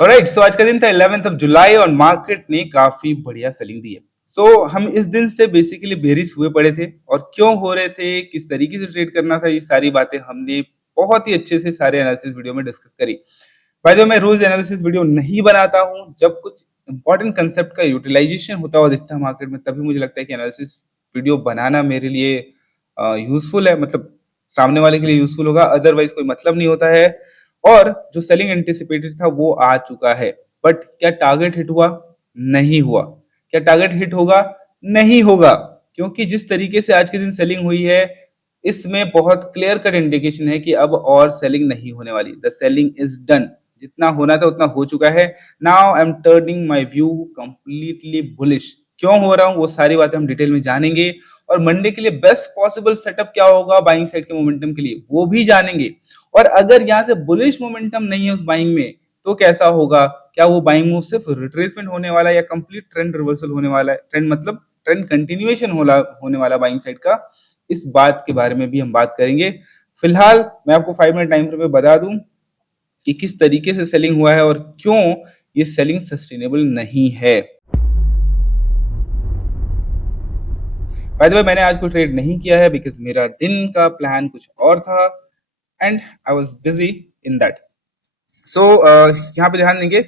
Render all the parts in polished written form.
Alright, सो आज का दिन था 11th ऑफ जुलाई और मार्केट ने काफी बढ़िया सेलिंग दी है। हम इस दिन से बेसिकली बेरिश हुए पड़े थे और क्यों हो रहे थे, किस तरीके से ट्रेड करना था, ये सारी बातें हमने बहुत ही अच्छे से सारे एनालिसिस वीडियो में डिस्कस करी। बाय द वे, मैं रोज एनालिसिस वीडियो नहीं बनाता हूँ। जब कुछ इंपॉर्टेंट कंसेप्ट का यूटिलाइजेशन होता हुआ दिखता है मार्केट में, तभी मुझे लगता है कि एनालिसिस वीडियो बनाना मेरे लिए यूजफुल है, मतलब सामने वाले के लिए यूजफुल होगा, अदरवाइज कोई मतलब नहीं होता है। और जो सेलिंग एंटिसिपेटेड था वो आ चुका है, बट क्या टारगेट हिट हुआ? नहीं हुआ। क्या टारगेट हिट होगा? नहीं होगा, क्योंकि जिस तरीके से आज के दिन सेलिंग हुई है, इसमें बहुत क्लियर कट इंडिकेशन है कि अब और सेलिंग नहीं होने वाली। The selling is done. जितना होना था उतना हो चुका है। Now I am turning my view completely bullish. क्यों हो रहा हूं वो सारी बातें हम डिटेल में जानेंगे, और मंडे के लिए बेस्ट पॉसिबल सेटअप क्या होगा बाइंग साइड के मोमेंटम के लिए वो भी जानेंगे। और अगर यहाँ से बुलिश मोमेंटम नहीं है उस बाइंग में, तो कैसा होगा? क्या वो बाइंग मूव सिर्फ रिट्रेसमेंट होने वाला है या कंप्लीट ट्रेंड रिवर्सल होने वाला है? ट्रेंड मतलब ट्रेंड कंटिन्यूएशन होने वाला बाइंग साइड का, इस बात के बारे में भी हम बात करेंगे। फिलहाल मैं आपको 5 मिनट टाइम फ्रेम में बता दूं कि किस तरीके से सेलिंग हुआ है और क्यों ये सेलिंग सस्टेनेबल नहीं है। बाय द वे, मैंने आज कोई ट्रेड नहीं किया है बिकॉज मेरा दिन का प्लान कुछ और था and I was busy in that. यहाँ पे ध्यान देंगे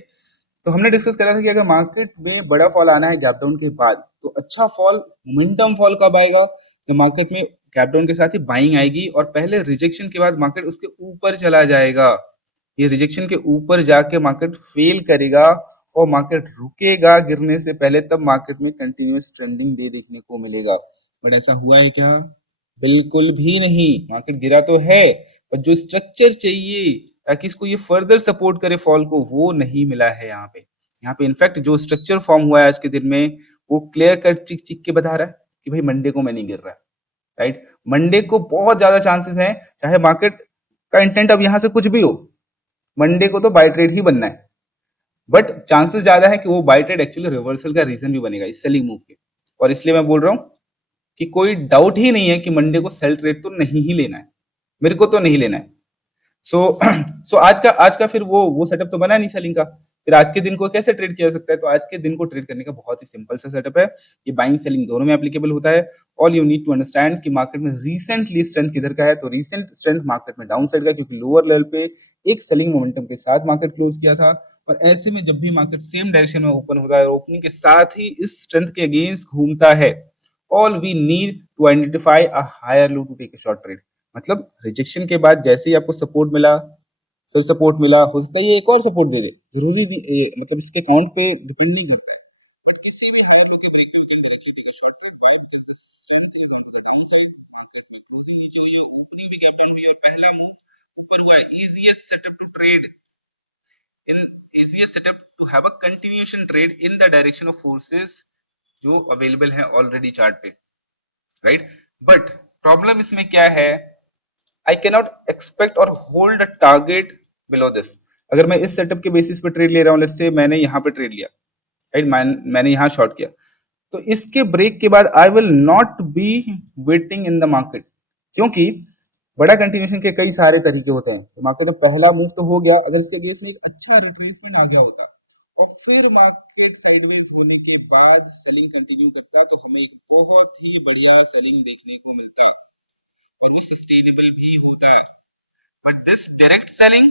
तो हमने डिस्कस करा था कि अगर मार्केट में बड़ा फॉल आना है गैप डाउन के बाद, तो अच्छा फॉल, मोमेंटम फॉल कब आएगा? तो मार्केट में गैप डाउन के साथ ही बाइंग आएगी और पहले रिजेक्शन के बाद मार्केट उसके ऊपर चला जाएगा। ये रिजेक्शन के ऊपर जाके मार्केट फेल करेगा और मार्केट रुकेगा गिरने से पहले, तब मार्केट में कंटिन्यूअस ट्रेंडिंग डे देखने को मिलेगा। बट ऐसा हुआ है क्या? बिल्कुल भी नहीं। मार्केट गिरा तो है, पर जो स्ट्रक्चर चाहिए ताकि इसको ये फर्दर सपोर्ट करे फॉल को, वो नहीं मिला है यहाँ पे। यहाँ पे इनफैक्ट जो स्ट्रक्चर फॉर्म हुआ है आज के दिन में, वो क्लियर कट चिक चिक के बता रहा है कि भाई मंडे को मैं नहीं गिर रहा। राइट, मंडे को बहुत ज्यादा चांसेस हैं, चाहे मार्केट का इंटेंट अब यहाँ से कुछ भी हो, मंडे को तो बाय ट्रेड ही बनना है। बट चांसेस ज्यादा है कि वो बाय ट्रेड एक्चुअली रिवर्सल का रीजन भी बनेगा इस सेलिंग मूव के। और इसलिए मैं बोल रहा हूँ कि कोई डाउट ही नहीं है कि मंडे को सेल ट्रेड तो नहीं ही लेना है, मेरे को तो नहीं लेना है। सो सो आज का फिर वो सेटअप तो बना नहीं सेलिंग का। फिर आज के दिन को कैसे ट्रेड किया जा सकता है? तो आज के दिन को ट्रेड करने का बहुत ही सिंपल सा सेटअप है। ये बाइंग सेलिंग दोनों में एप्लीकेबल होता है। All you need to understand कि मार्केट में रिसेंटली स्ट्रेंथ किधर का है। तो रिसेंट स्ट्रेंथ मार्केट में डाउन साइड का, क्योंकि लोअर लेवल पे एक सेलिंग मोमेंटम के साथ मार्केट क्लोज किया था। और ऐसे में जब भी मार्केट सेम डायरेक्शन में ओपन होता है और ओपनिंग के साथ ही इस स्ट्रेंथ के अगेंस्ट घूमता है, all we need to identify a higher low to take a short trade. मतलब रिजेक्शन के बाद जैसे ही आपको सपोर्ट मिला, फिर सपोर्ट मिला, हो सकता है ये एक और सपोर्ट दे दे, जरूरी नहीं मतलब इसके काउंट पे डिपेंड नहीं करता। किसी भी हाई लो के ब्रेक पे होकर directly take a short trade. Strength is on the downside, closing नीचे हुई है, ओपनिंग भी गैप डाउन हुई और पहला मूव ऊपर हुआ है। Easiest setup to trade in easiest setup to have a continuation trade in the direction of forces जो अवेलेबल है ऑलरेडी चार्ट पे, राइट। बट प्रॉब्लम इसमें क्या है? आई कैनॉट एक्सपेक्ट और hold a target below this. अगर मैं इस सेटअप के बेसिस पे ट्रेड ले रहा हूँ, लेट्स से मैंने यहाँ पे ट्रेड लिया, राइट, मैंने यहाँ शॉर्ट किया, तो इसके ब्रेक के बाद I will not be waiting in the market, क्योंकि बड़ा कंटिन्यूएशन के कई सारे तरीके होते हैं। तो मार्केट में पहला मूव तो हो गया, अगर इसके अगेंस्ट में एक अच्छा रिट्रेसमेंट आ गया होता और फिर मार्केट साइडवेज होने के बाद सेलिंग कंटिन्यू करता, तो हमें बहुत ही बढ़िया सेलिंग देखने को मिलता और सस्टेनेबल भी होता है। बट दिस डायरेक्ट सेलिंग,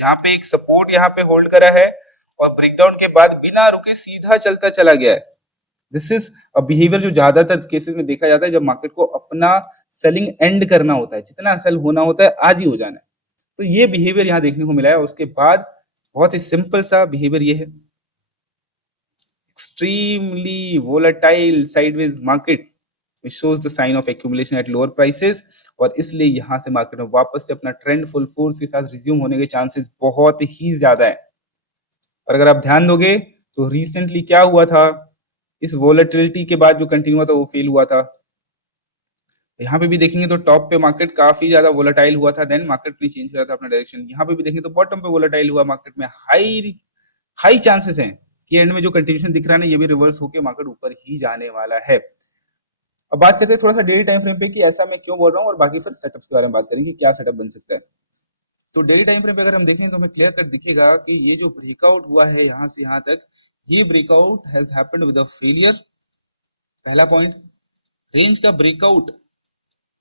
जहाँ पे एक सपोर्ट यहाँ पे होल्ड करा है और ब्रेकडाउन के बाद बिना रुके सीधा चलता चला गया है, दिस इज अ बिहेवियर जो ज्यादातर केसेस में देखा जाता है जब मार्केट को अपना सेलिंग एंड करना होता है, जितना सेल होना होता है आज ही हो जाना है। तो ये बिहेवियर यहाँ देखने को मिला है। और उसके बाद बहुत ही सिंपल सा बिहेवियर ये है, extremely volatile sideways market which shows the sign of accumulation at lower prices, और इसलिए यहां से मार्केट में वापस से अपना ट्रेंड फुल फोर्स के साथ रिज्यूम होने के चांसेस बहुत ही ज्यादा है। और अगर आप ध्यान दोगे तो रिसेंटली क्या हुआ था, इस वोलेटिलिटी के बाद जो कंटिन्यू हुआ था वो फेल हुआ था। यहाँ पे भी देखेंगे तो टॉप पे मार्केट काफी ज्यादा वोलेटाइल हुआ था, देन मार्केट ने चेंज करा था अपना डायरेक्शन। यहाँ पे भी देखेंगे तो बॉटम पे वोलेटाइल हुआ मार्केट में, हाई हाई चांसेस हैं कि एंड में जो कंटिन्यूशन दिख रहा है ना, ये भी रिवर्स होकर मार्केट ऊपर ही जाने वाला है। अब बात करते हैं थोड़ा सा डेली टाइम फ्रेम पे कि ऐसा मैं क्यों बोल रहा हूँ, और बाकी फिर सेटअप्स के बारे में बात करेंगे क्या सेटअप बन सकता है। तो डेली टाइम फ्रेम पे अगर हम देखें तो हमें क्लियर कट दिखेगा कि ये जो ब्रेकआउट हुआ है यहाँ से यहाँ तक, ये breakout has happened with a failure. पहला पॉइंट, रेंज का ब्रेकआउट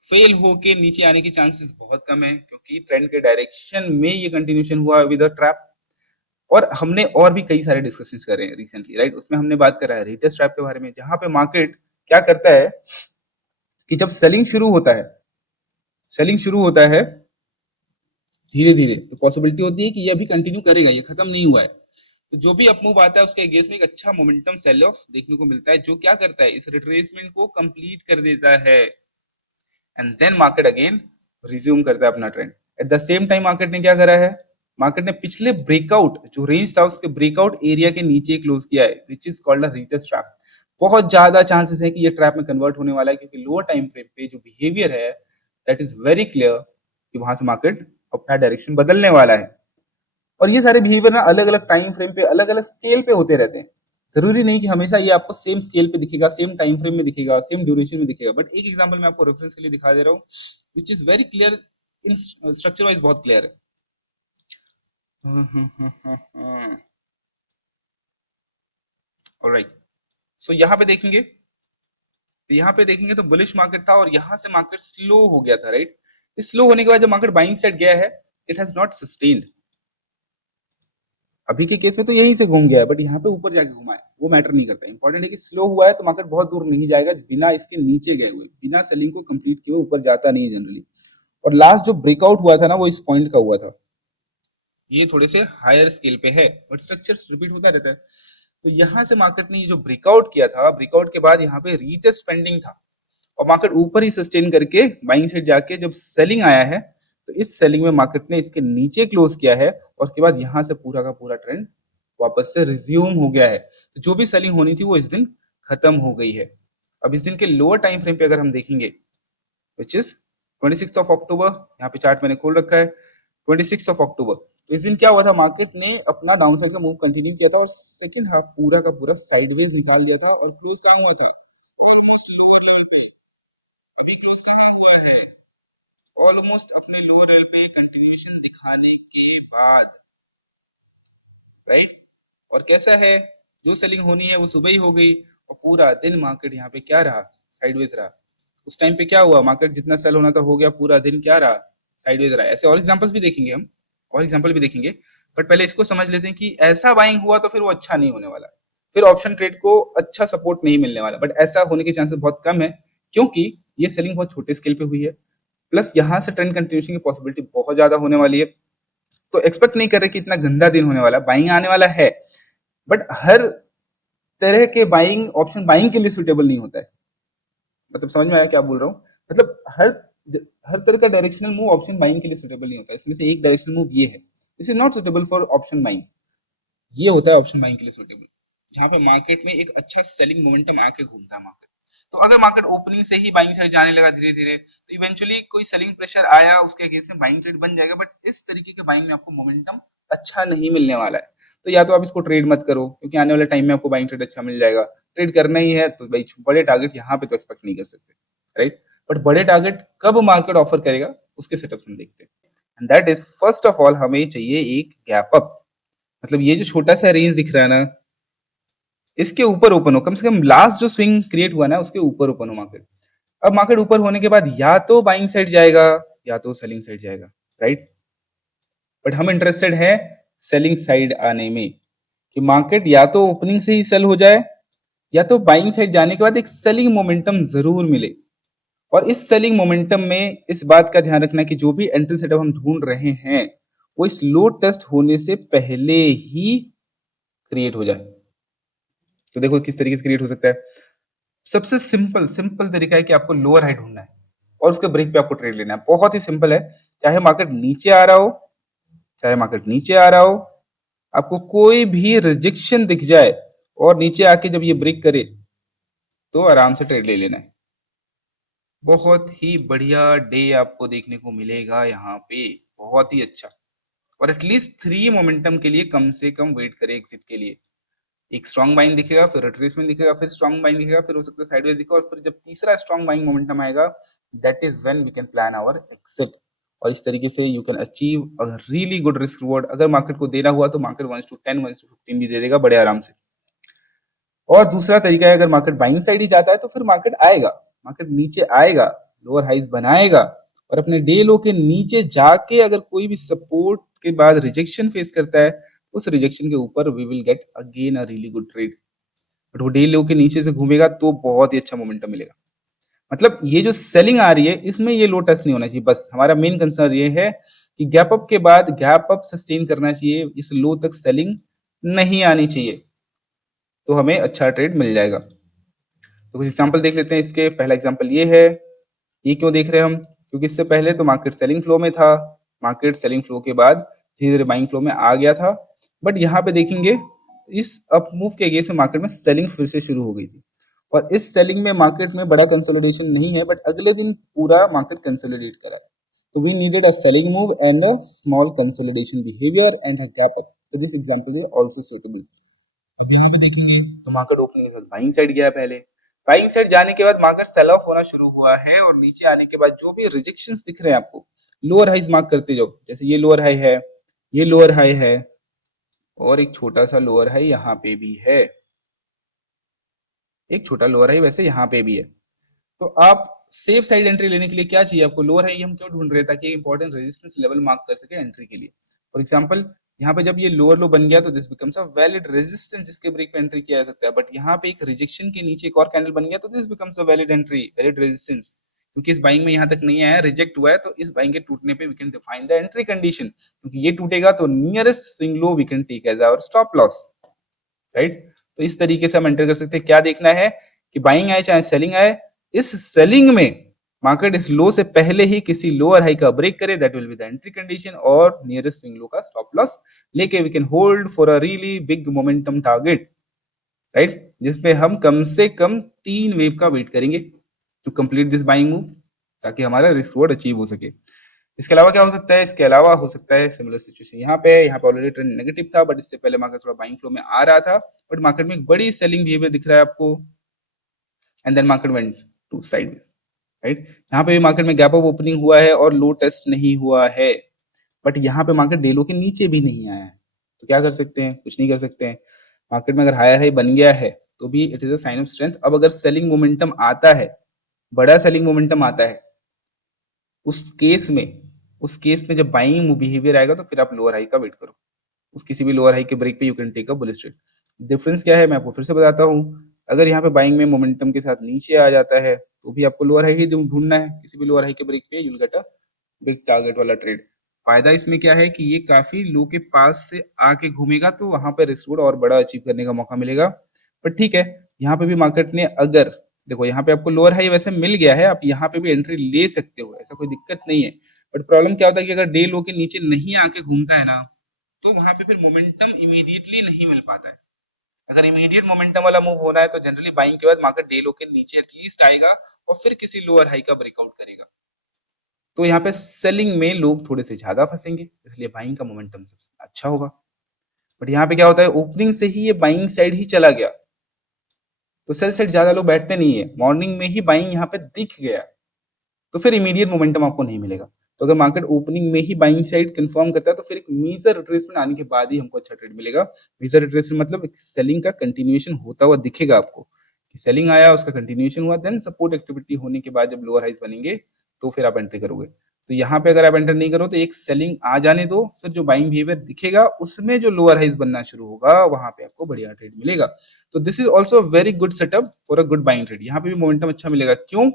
फेल होके नीचे आने की चांसेस बहुत कम है, क्योंकि ट्रेंड के डायरेक्शन में ये कंटिन्यूशन हुआ विद अ ट्रैप। और हमने और भी कई सारे डिस्कशंस करे हैं रिसेंटली, राइट? उसमें हमने बात करा है रिटेस्ट ट्रैप के बारे में, जहां पे मार्केट क्या करता है कि जब सेलिंग शुरू होता है धीरे धीरे, तो पॉसिबिलिटी होती है कि ये अभी कंटिन्यू करेगा, ये खत्म नहीं हुआ है। तो जो भी अप मूव आता है उसके अगेंस्ट में एक अच्छा मोमेंटम सेल ऑफ देखने को मिलता है, जो क्या करता है, इस रिट्रेसमेंट को कंप्लीट कर देता है, and then market again resume करता है अपना trend. At the same time market ने क्या करा है, मार्केट ने पिछले ब्रेकआउट जो रेंज था उसके ब्रेकआउट एरिया के नीचे क्लोज किया है, which is called a retest trap. बहुत ज्यादा चांसेस है कि ये ट्रैप में कन्वर्ट होने वाला है, क्योंकि लोअर टाइम फ्रेम पे जो बिहेवियर है दैट इज वेरी क्लियर कि वहां से मार्केट अपना डायरेक्शन बदलने वाला है। और ये सारे बिहेवियर ना अलग अलग टाइम फ्रेम पे, अलग अलग स्केल पे होते रहते हैं। जरूरी नहीं कि हमेशा ये आपको सेम स्केल पे दिखेगा, सेम टाइम फ्रेम में दिखेगा, सेम ड्यूरेशन में दिखेगा। बट एक एग्जांपल मैं आपको रेफरेंस के लिए दिखा दे रहा हूँ, which is very clear, in structure wise बहुत क्लियर है। ऑलराइट, सो यहाँ पे देखेंगे, तो यहाँ पे देखेंगे तो बुलिश मार्केट था और यहाँ से मार्केट स्लो हो गया था, राइट? इस स्लो होने के बाद जब मार्केट बाइंग साइड गया है, इट हैज नॉट सस्टेन्ड। अभी के केस में तो यहीं से घूम गया है, बट यहाँ पे ऊपर जाके घुमा है, वो मैटर नहीं करता। इंपॉर्टेंट है कि स्लो हुआ है तो मार्केट बहुत दूर नहीं जाएगा बिना इसके नीचे गए हुए, बिना सेलिंग को कंप्लीट किए हुए ऊपर जाता नहीं जनरली। और लास्ट जो ब्रेकआउट हुआ था ना, वो इस पॉइंट का हुआ था। ये थोड़े से हायर स्केल पे है, बट स्ट्रक्चर रिपीट होता रहता है। तो यहाँ से मार्केट ने जो ब्रेकआउट किया था, ब्रेकआउट के बाद यहाँ पे रीटेस्ट पेंडिंग था, और मार्केट ऊपर ही सस्टेन करके बाइंग साइड जाके जब सेलिंग आया है, तो इस सेलिंग में मार्केट ने इसके नीचे क्लोज किया है, और उसके बाद यहाँ से पूरा का पूरा ट्रेंड वापस से रिज्यूम हो गया है। तो जो भी सेलिंग होनी थी वो इस दिन खत्म हो गई है। अब इस दिन के लोअर टाइम फ्रेम पे अगर हम देखेंगे, विच इज 26 ऑफ अक्टूबर, यहाँ पे चार्ट मैंने खोल रखा है, 26 ऑफ अक्टूबर। तो इस दिन क्या हुआ था, मार्केट ने अपना डाउन साइड का मूव कंटिन्यू किया था और सेकंड हाफ पूरा का पूरा साइडवेज निकाल दिया था, और क्लोज कहाँ हुआ था, ऑलमोस्ट लोअर लेवल पे। अभी क्लोज कहाँ हुआ है, ऑलमोस्ट अपने लोअर लेवल पे कंटिन्यूएशन दिखाने के बाद, राइट? और कैसा है, जो सेलिंग होनी है वो सुबह ही हो गई, और पूरा दिन मार्केट यहाँ पे क्या रहा, साइडवेज रहा। उस टाइम पे क्या हुआ, मार्केट जितना सेल होना था हो गया, पूरा दिन क्या रहा, साइडवेज रहा। ऐसे और एग्जांपल्स भी देखेंगे हम, और एग्जांपल भी देखेंगे, बट पहले इसको समझ लेते हैं कि ऐसा बाइंग हुआ तो फिर वो अच्छा नहीं होने वाला, फिर ऑप्शन ट्रेड को अच्छा सपोर्ट नहीं मिलने वाला। बट ऐसा होने के चांसेस बहुत कम है, क्योंकि ये सेलिंग बहुत छोटे स्केल पे हुई है, प्लस यहाँ से ट्रेंड कंटिन्यूशन की पॉसिबिलिटी बहुत ज्यादा होने वाली है। तो एक्सपेक्ट नहीं कर रहे कि इतना गंदा दिन होने वाला, बाइंग आने वाला है, बट हर तरह के बाइंग ऑप्शन बाइंग के लिए सुटेबल नहीं होता है। मतलब समझ में आया क्या बोल रहा हूँ? मतलब हर तरह का डायरेक्शनल मूव ऑप्शन बाइंग के लिए सुटेबल नहीं होता है। इसमें से एक डायरेक्शनल मूव ये है, this is not suitable for option buying. ये होता है ऑप्शन बाइंग के लिए सुटेबल, जहां पे मार्केट में एक अच्छा सेलिंग मोमेंटम आके घूमता है मार्केट। तो अगर मार्केट ओपनिंग से ही बाइंग साइड जाने लगा धीरे धीरे, तो इवेंचुअली कोई सेलिंग प्रेशर आया, उसके अगेंस्ट में बाइंग ट्रेड बन जाएगा, बट इस तरीके के बाइंग में आपको मोमेंटम अच्छा नहीं मिलने वाला है। तो या तो आप इसको ट्रेड मत करो, क्योंकि आने वाले टाइम में आपको बाइंग ट्रेड अच्छा मिल जाएगा। ट्रेड करना ही है तो भाई बड़े टारगेट यहाँ पे तो एक्सपेक्ट नहीं कर सकते, राइट? बट बड़े टारगेट कब मार्केट ऑफर करेगा, उसके सेटअप हम देखते हैं। And that is, first of all हमें चाहिए एक गैप अप। मतलब ये जो छोटा सा रेंज दिख रहा है ना, इसके ऊपर ओपन हो, कम से कम लास्ट जो स्विंग क्रिएट हुआ ना उसके ऊपर ओपन हो मार्केट। अब मार्केट ऊपर होने के बाद या तो बाइंग साइड जाएगा या तो सेलिंग साइड जाएगा, राइट? बट हम इंटरेस्टेड है सेलिंग साइड आने में, कि मार्केट या तो ओपनिंग से ही सेल हो जाए, या तो बाइंग साइड जाने के बाद एक सेलिंग मोमेंटम जरूर मिले। और इस सेलिंग मोमेंटम में इस बात का ध्यान रखना कि जो भी एंट्री सेटअप हम ढूंढ रहे हैं वो इस लो टेस्ट होने से पहले ही क्रिएट हो जाए। तो देखो किस तरीके से क्रिएट हो सकता है। सबसे सिंपल सिंपल तरीका है कि आपको लोअर हाई ढूंढना है और उसके ब्रेक पे आपको ट्रेड लेना है। बहुत ही सिंपल है, चाहे मार्केट नीचे आ रहा हो, चाहे मार्केट नीचे आ रहा हो, आपको कोई भी रिजेक्शन दिख जाए और नीचे आके जब ये ब्रेक करे तो आराम से ट्रेड ले लेना है। बहुत ही बढ़िया डे आपको देखने को मिलेगा यहाँ पे, बहुत ही अच्छा। और एटलीस्ट 3 मोमेंटम के लिए कम से कम वेट करें एग्जिट के लिए। एक स्ट्रॉन्ग बाइंग दिखेगा, फिर रिट्रेसमेंट दिखेगा, फिर स्ट्रॉन्ग बाइंग दिखेगा, फिर हो सकता है साइडवेज दिखेगा, और फिर जब तीसरा स्ट्रॉन्ग बाइंग मोमेंटम आएगा, that is when we can plan our exit. और इस तरीके से you can achieve a really good risk reward. अगर मार्केट को देना हुआ तो मार्केट 1:10 1:15 भी दे देगा बड़े आराम से। और दूसरा तरीका है, अगर मार्केट बाइंग साइड ही जाता है तो फिर मार्केट आएगा, मार्केट नीचे आएगा, लोअर हाइज बनाएगा और अपने डे लो के नीचे जाके अगर कोई भी सपोर्ट के बाद रिजेक्शन फेस करता है, उस रिजेक्शन के ऊपर we will get again a really good trade. But वो डे लो के नीचे से घूमेगा तो बहुत ही अच्छा मोमेंटम मिलेगा। मतलब ये जो सेलिंग आ रही है इसमें ये लो टेस्ट नहीं होना चाहिए। बस हमारा मेन कंसर्न ये है कि गैप अप के बाद गैप अप सस्टेन करना चाहिए, इस लो तक सेलिंग नहीं आनी चाहिए, तो हमें अच्छा ट्रेड मिल जाएगा। तो कुछ एग्जांपल देख लेते हैं इसके। पहला एग्जांपल ये है। ये क्यों देख रहे हैं हम? क्योंकि इससे पहले तो मार्केट सेलिंग फ्लो में था, मार्केट सेलिंग फ्लो के बाद धीरे धीरे बाइंग फ्लो में आ गया था। बट यहाँ पे देखेंगे इस अप मूव के अगेंस्ट में मार्केट में सेलिंग फिर से शुरू हो गई थी और इस सेलिंग में मार्केट में बड़ा कंसोलिडेशन नहीं है, बट अगले दिन पूरा मार्केट कंसोलिडेट करा। तो we needed a selling move and a small consolidation behaviour and a gap up. तो this example is also suitable. अब यहाँ पे देखेंगे तो मार्केट ओपनिंग के साथ बाइंग साइड गया पहले, बाइंग साइड जाने के बाद मार्केट सेल ऑफ होना शुरू हुआ है और नीचे आने के बाद जो भी रिजेक्शंस दिख रहे हैं आपको, लोअर हाईज मार्क करते जाओ। जैसे ये लोअर हाई है, ये लोअर हाई है और एक छोटा सा लोअर हाई यहाँ पे भी है, एक छोटा लोअर हाई वैसे यहाँ पे भी है। तो आप सेफ साइड एंट्री लेने के लिए क्या चाहिए आपको? लोअर हाई हम क्यों ढूंढ रहे हैं? ताकि इंपॉर्टेंट रेजिस्टेंस लेवल मार्क कर सके एंट्री के लिए। फॉर एग्जांपल यहाँ पे जब ये लोअर लो बन गया तो this becomes a valid resistance, इसके ब्रेक पे एंट्री किया जा सकता है। बट यहाँ पे एक रिजेक्शन के नीचे एक और कैंडल बन गया तो this becomes a valid entry, valid resistance. क्योंकि इस बाइंग में यहाँ तक नहीं आया, रिजेक्ट हुआ है, तो इस बाइंग के टूटने पे we can define the entry condition. क्योंकि ये टूटेगा तो nearest swing low we can take as our stop loss, right? तो इस तरीके से हम एंटर कर सकते हैं। क्या देखना है कि बाइंग आए चाहे सेलिंग आए, इस सेलिंग में मार्केट इस लो से पहले ही किसी लोअर हाई का ब्रेक करे, that will be the entry condition, और नियरेस्ट स्विंग लो का स्टॉप लॉस लेके we can hold for a really big momentum target, right? जिसपे हम कम से कम 3 वेव का वेट करेंगे to complete this buying move, ताकि हमारा रिस्क रिवॉर्ड अचीव हो सके। इसके अलावा क्या हो सकता है? इसके अलावा हो सकता है सिमिलर सिचुएशन यहाँ पे। यहाँ पे ऑलरेडी ट्रेंड नेगेटिव था, बट इससे पहले मार्केट थोड़ा बाइंग फ्लो में आ रहा था, बट मार्केट में एक बड़ी सेलिंग बिहेवियर दिख रहा है आपको, and then market went to sideways, right? यहाँ पे भी मार्केट में गैप अप ओपनिंग हुआ है और लो टेस्ट नहीं हुआ है, बट यहाँ पे मार्केट डे लो के नीचे भी नहीं आया है। तो क्या कर सकते हैं? कुछ नहीं कर सकते हैं। मार्केट में अगर हायर हाई बन गया है तो भी it is a sign of strength. अब अगर सेलिंग मोमेंटम आता है, बड़ा सेलिंग मोमेंटम आता है, उस केस में जब बाइंग बिहेवियर आएगा तो फिर आप लोअर हाई का वेट करो। उस किसी भी लोअर हाई के ब्रेक पे you can take a bullish trade. Difference क्या है मैं आपको फिर से बताता हूँ। अगर यहाँ पे बाइंग में मोमेंटम के साथ नीचे आ जाता है तो भी आपको लोअर हाई ही ढूंढना है। किसी भी लोअर हाई के ब्रेक पे you'll get a big target वाला ट्रेड। फायदा इसमें क्या है कि ये काफी लो के पास से आके घूमेगा तो वहां पे रिस्क और बड़ा अचीव करने का मौका मिलेगा। पर ठीक है, यहाँ पे भी मार्केट ने अगर देखो, यहाँ पे आपको लोअर हाई वैसे मिल गया है, आप यहाँ पे भी एंट्री ले सकते हो, ऐसा कोई दिक्कत नहीं है। बट प्रॉब्लम क्या होता है कि अगर डे लो के नीचे नहीं आके घूमता है ना, तो वहां पे फिर मोमेंटम इमीडिएटली नहीं मिल पाता है। अगर इमीडिएट मोमेंटम वाला मूव होना है तो जनरली बाइंग के बाद मार्केट डे लो के नीचे एटलीस्ट आएगा और फिर किसी लोअर हाई का ब्रेकआउट करेगा। तो यहाँ पे सेलिंग में लोग थोड़े से ज्यादा फंसेंगे, इसलिए बाइंग का मोमेंटम सबसे अच्छा होगा। बट यहाँ पे क्या होता है, ओपनिंग से ही ये बाइंग साइड ही चला गया तो सेल साइड ज्यादा लोग बैठते नहीं है, मॉर्निंग में ही बाइंग यहाँ पे दिख गया तो फिर इमीडिएट मोमेंटम आपको नहीं मिलेगा। तो अगर मार्केट ओपनिंग में ही बाइंग साइड कंफर्म करता है तो फिर एक मेजर रिट्रेसमेंट आने के बाद ही हमको अच्छा ट्रेड मिलेगा। मेजर रिट्रेसमेंट मतलब एक सेलिंग का कंटिन्यूएशन होता हुआ दिखेगा आपको कि सेलिंग आया, उसका कंटिन्यूएशन हुआ, देन सपोर्ट एक्टिविटी होने के बाद जब लोअर हाइज बनेंगे तो फिर आप एंट्री करोगे। तो यहाँ पे अगर आप एंटर नहीं करो तो एक सेलिंग आ जाने दो, फिर जो बाइंग बिहेवियर दिखेगा उसमें जो लोअर हाइज बनना शुरू होगा वहां पे आपको बढ़िया ट्रेड मिलेगा। तो this is also very good setup for a good buying trade. यहाँ पे भी मोमेंटम अच्छा मिलेगा। क्यों?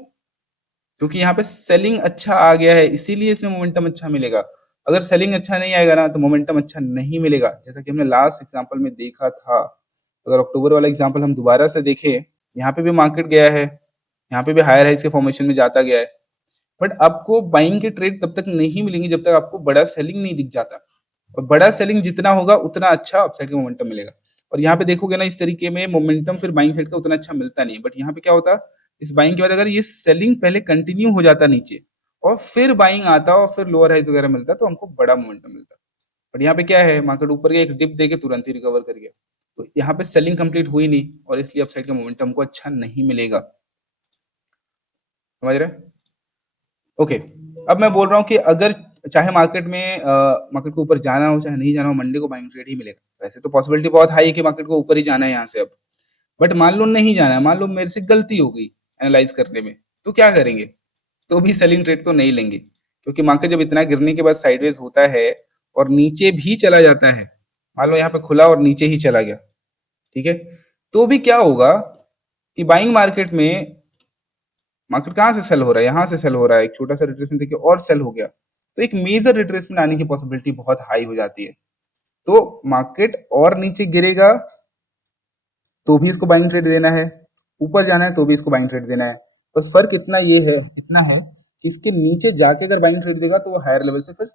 क्योंकि यहाँ पे सेलिंग अच्छा आ गया है, इसीलिए इसमें मोमेंटम अच्छा मिलेगा। अगर सेलिंग अच्छा नहीं आएगा ना तो मोमेंटम अच्छा नहीं मिलेगा, जैसा कि हमने लास्ट एग्जांपल में देखा था। अगर अक्टूबर वाला एग्जांपल हम दोबारा से देखें, यहाँ पे भी मार्केट गया है, यहाँ पे भी हायर हाइज के फॉर्मेशन में जाता गया है, बट आपको बाइंग के ट्रेड तब तक नहीं मिलेंगे जब तक आपको बड़ा सेलिंग नहीं दिख जाता। और बड़ा सेलिंग जितना होगा उतना अच्छा अपसाइड का मोमेंटम मिलेगा। और यहाँ पे देखोगे ना, इस तरीके में मोमेंटम फिर बाइंग साइड का उतना अच्छा मिलता नहीं। बट यहाँ पे क्या होता, इस बाइंग के बाद अगर ये सेलिंग पहले कंटिन्यू हो जाता नीचे और फिर बाइंग आता और फिर लोअर हाइज वगैरह मिलता तो हमको बड़ा मोमेंटम मिलता। बट यहाँ पे क्या है, मार्केट ऊपर गया, एक डिप देके तुरंत ही रिकवर कर गया, तो यहाँ पे सेलिंग कंप्लीट हुई नहीं और इसलिए अपसाइड का मोमेंटम को अच्छा नहीं मिलेगा। समझ रहे? ओके। अब मैं बोल रहा हूँ कि अगर चाहे मार्केट को ऊपर जाना हो चाहे नहीं जाना हो, मंडे को बाइंग ट्रेड ही मिलेगा। वैसे तो पॉसिबिलिटी बहुत हाई है कि मार्केट को ऊपर ही जाना है यहाँ से अब, बट मान लो नहीं जाना है, मान लो मेरे से गलती हो गई एनालाइज करने में, तो क्या करेंगे? तो भी सेलिंग ट्रेड तो नहीं लेंगे, क्योंकि मार्केट जब इतना गिरने के बाद साइडवेज होता है और नीचे भी चला जाता है, मान लो यहाँ पे खुला और नीचे ही चला गया, ठीक है, तो भी क्या होगा कि बाइंग मार्केट कहाँ से सेल हो रहा है? यहाँ से सेल हो रहा है, एक छोटा सा रिट्रेसमेंट देखिए और सेल हो गया, तो एक मेजर रिट्रेसमेंट आने की पॉसिबिलिटी बहुत हाई हो जाती है। तो मार्केट और नीचे गिरेगा तो भी इसको बाइंग ट्रेड देना है, ऊपर जाना है तो भी इसको बाइंग ट्रेड देना है। बस फर्क इतना है कि इसके नीचे जाके अगर बाइंग ट्रेड देगा तो वो हायर लेवल से फिर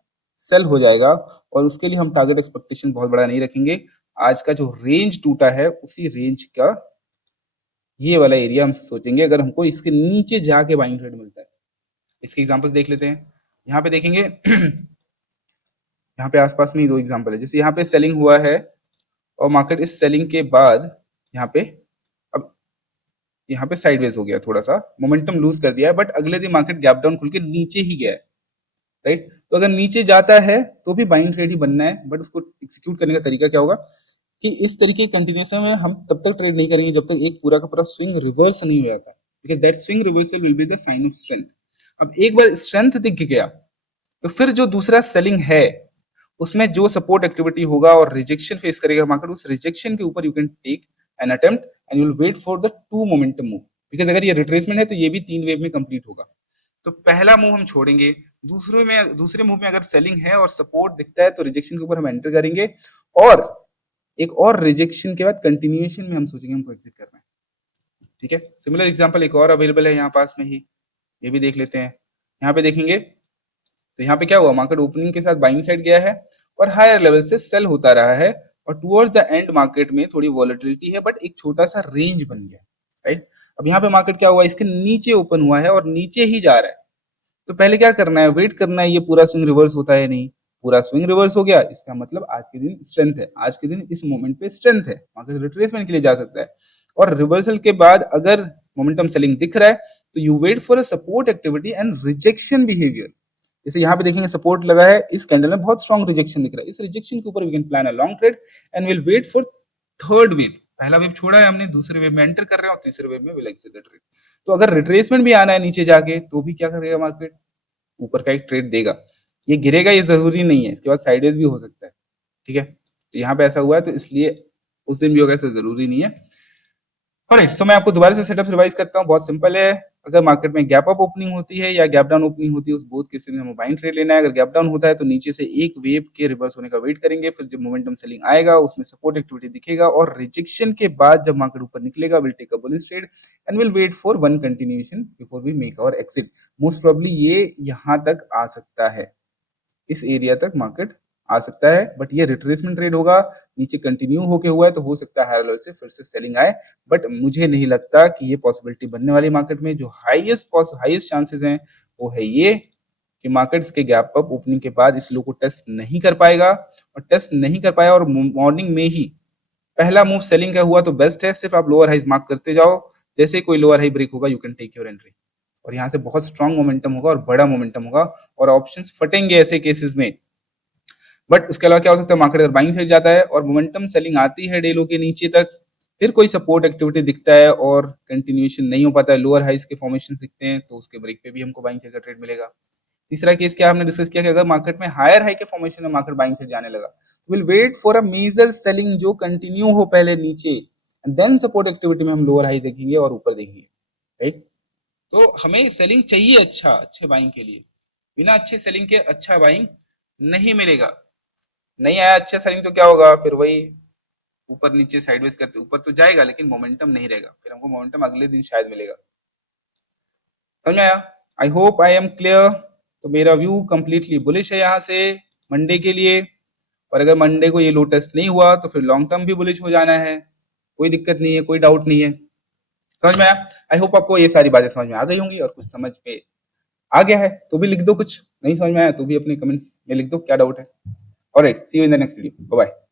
सेल हो जाएगा, और उसके लिए हम टारगेट एक्सपेक्टेशन बहुत बड़ा नहीं रखेंगे। आज का जो रेंज टूटा है उसी रेंज का ये वाला एरिया हम सोचेंगे, अगर हमको इसके नीचे जाके बाइंग ट्रेड मिलता है। इसके एग्जांपल देख लेते हैं, यहाँ पे देखेंगे यहाँ पे आसपास में ही दो एग्जांपल है। जैसे यहाँ पे सेलिंग हुआ है और मार्केट इस सेलिंग के बाद यहाँ पे अब यहाँ पे साइडवेज हो गया, थोड़ा सा मोमेंटम लूज कर दिया है, बट अगले दिन मार्केट गैप डाउन खुल के नीचे ही गया है, राइट। तो अगर नीचे जाता है तो भी बाइंग ट्रेड ही बनना है, बट उसको एग्जीक्यूट करने का तरीका क्या होगा कि इस तरीके के कंटिन्यूएशन में हम तब तक ट्रेड नहीं करेंगे जब तक एक पूरा का पूरा स्विंग रिवर्स नहीं हो जाता, because that swing reversal will be the sign of strength. अब एक बार स्ट्रेंथ दिख गया तो फिर जो दूसरा सेलिंग है उसमें जो सपोर्ट एक्टिविटी होगा और रिजेक्शन फेस करेगा मार्केट, उस रिजेक्शन के ऊपर you can take an attempt and you will wait for the two momentum move, because अगर ये रिट्रेसमेंट है तो ये भी 3 वेव में कंप्लीट होगा। तो पहला मूव हम छोड़ेंगे, दूसरे मूव में अगर सेलिंग है और सपोर्ट दिखता है तो रिजेक्शन के ऊपर हम एंटर करेंगे, और एक और रिजेक्शन के बाद कंटिन्यूएशन में हम सोचेंगे हमको एग्जिट करना है, ठीक है। सिमिलर एग्जांपल एक और अवेलेबल है यहाँ पास में ही, ये भी देख लेते हैं। यहाँ पे देखेंगे तो यहाँ पे क्या हुआ, मार्केट ओपनिंग के साथ बाइंग साइड गया है और हायर लेवल से सेल होता रहा है, और टुवर्ड्स द एंड मार्केट में थोड़ी वॉलेटिलिटी है, बट एक छोटा सा रेंज बन गया, राइट। अब यहाँ पे मार्केट क्या हुआ, इसके नीचे ओपन हुआ है और नीचे ही जा रहा है, तो पहले क्या करना है, वेट करना है ये पूरा स्विंग रिवर्स होता है नहीं। पूरा स्विंग रिवर्स हो गया, इसका मतलब आज के दिन स्ट्रेंथ है, आज के दिन इस मोमेंट पे स्ट्रेंथ है, मार्केट रिट्रेसमेंट के लिए जा सकता है। और रिवर्सल के बाद अगर मोमेंटम सेलिंग दिख रहा है तो you wait for a support activity and rejection behaviour. जैसे यहाँ पे देखेंगे सपोर्ट लगा है, इस कैंडल में बहुत स्ट्रॉन्ग रिजेक्शन दिख रहा है, इस रिजेक्शन के ऊपर we can plan a long trade and will wait for third wave. पहला वेव छोड़ा है हमने, दूसरे वेव में एंटर कर रहे हैं और तीसरे वेव में विल एग्जिट द ट्रेड। तो अगर रिट्रेसमेंट भी आना है नीचे जाके तो भी क्या करेगा मार्केट, ऊपर का एक ट्रेड देगा। ये गिरेगा ये जरूरी नहीं है, इसके बाद साइडवेज भी हो सकता है, ठीक है। तो यहाँ पे ऐसा हुआ है तो इसलिए उस दिन भी होगा, ऐसा जरूरी नहीं है। ऑलराइट, सो मैं आपको दोबारा से सेटअप रिवाइज करता हूँ, बहुत सिंपल है। अगर मार्केट में गैप अप ओपनिंग होती है या गैप डाउन ओपनिंग होती है, उस बोथ केसेस में हमें बाइंग ट्रेड लेना है। अगर गैप डाउन होता है तो नीचे से एक वेव के रिवर्स होने का वेट करेंगे, फिर जब मोमेंटम सेलिंग आएगा उसमें सपोर्ट एक्टिविटी दिखेगा, और रिजेक्शन के बाद जब मार्केट ऊपर निकलेगा will take a bullish trade and will wait for one continuation before we make our exit. Most probably ये यहाँ तक आ सकता है, इस एरिया तक मार्केट आ सकता है, बट ये रिट्रेसमेंट ट्रेड होगा, नीचे कंटिन्यू होके हुआ है तो हो सकता है हायर लेवल से फिर से सेलिंग आए, बट मुझे नहीं लगता कि ये पॉसिबिलिटी बनने वाली मार्केट में। जो हाईएस्ट चांसेस हैं वो है ये कि मार्केट्स के गैप अप ओपनिंग के बाद इस लो को टेस्ट नहीं कर पाएगा, और टेस्ट नहीं कर पाया और मॉर्निंग में ही पहला मूव सेलिंग का हुआ तो बेस्ट है, सिर्फ आप लोअर हाइज मार्क करते जाओ, जैसे कोई लोअर हाई ब्रेक होगा you can take your entry, और यहाँ से बहुत स्ट्रॉन्ग मोमेंटम होगा और बड़ा मोमेंटम होगा और ऑप्शंस फटेंगे ऐसे केसेस में। बट उसके अलावा क्या हो सकता है, मार्केट अगर बाइंग साइड जाता है और मोमेंटम सेलिंग आती है डे लो के नीचे तक, फिर कोई सपोर्ट एक्टिविटी दिखता है और कंटिन्यूएशन नहीं हो पाता है, लोअर हाइज के फॉर्मेशन दिखते हैं, तो उसके ब्रेक पे भी हमको बाइंग साइड का ट्रेड मिलेगा। तीसरा केस क्या हमने डिस्कस किया कि अगर मार्केट में हायर हाई के फॉर्मेशन में मार्केट बाइंग साइड जाने लगा तो will wait for a major selling जो कंटिन्यू हो पहले नीचे, एंड देन सपोर्ट एक्टिविटी में हम लोअर हाई देखेंगे और ऊपर देखेंगे, राइट। तो हमें सेलिंग चाहिए अच्छे बाइंग के लिए, बिना अच्छे सेलिंग के अच्छा बाइंग नहीं मिलेगा। नहीं आया अच्छा सेलिंग तो क्या होगा, फिर वही ऊपर नीचे साइडवेज करते, ऊपर तो जाएगा लेकिन मोमेंटम नहीं रहेगा, फिर हमको मोमेंटम अगले दिन शायद मिलेगा। समझ में आया? I hope I am clear. तो मेरा व्यू कंप्लीटली बुलिश है यहाँ से मंडे के लिए, और अगर मंडे को ये लो टेस्ट नहीं हुआ तो फिर लॉन्ग टर्म भी बुलिश हो जाना है, कोई दिक्कत नहीं है, कोई डाउट नहीं है। समझ में आया? आई होप आपको ये सारी बातें समझ में आ गई होंगी, और कुछ समझ में आ गया है तो भी लिख दो, कुछ नहीं समझ में आया तो भी अपने कमेंट्स में लिख दो क्या डाउट है। Alright, see you in the next video, bye bye.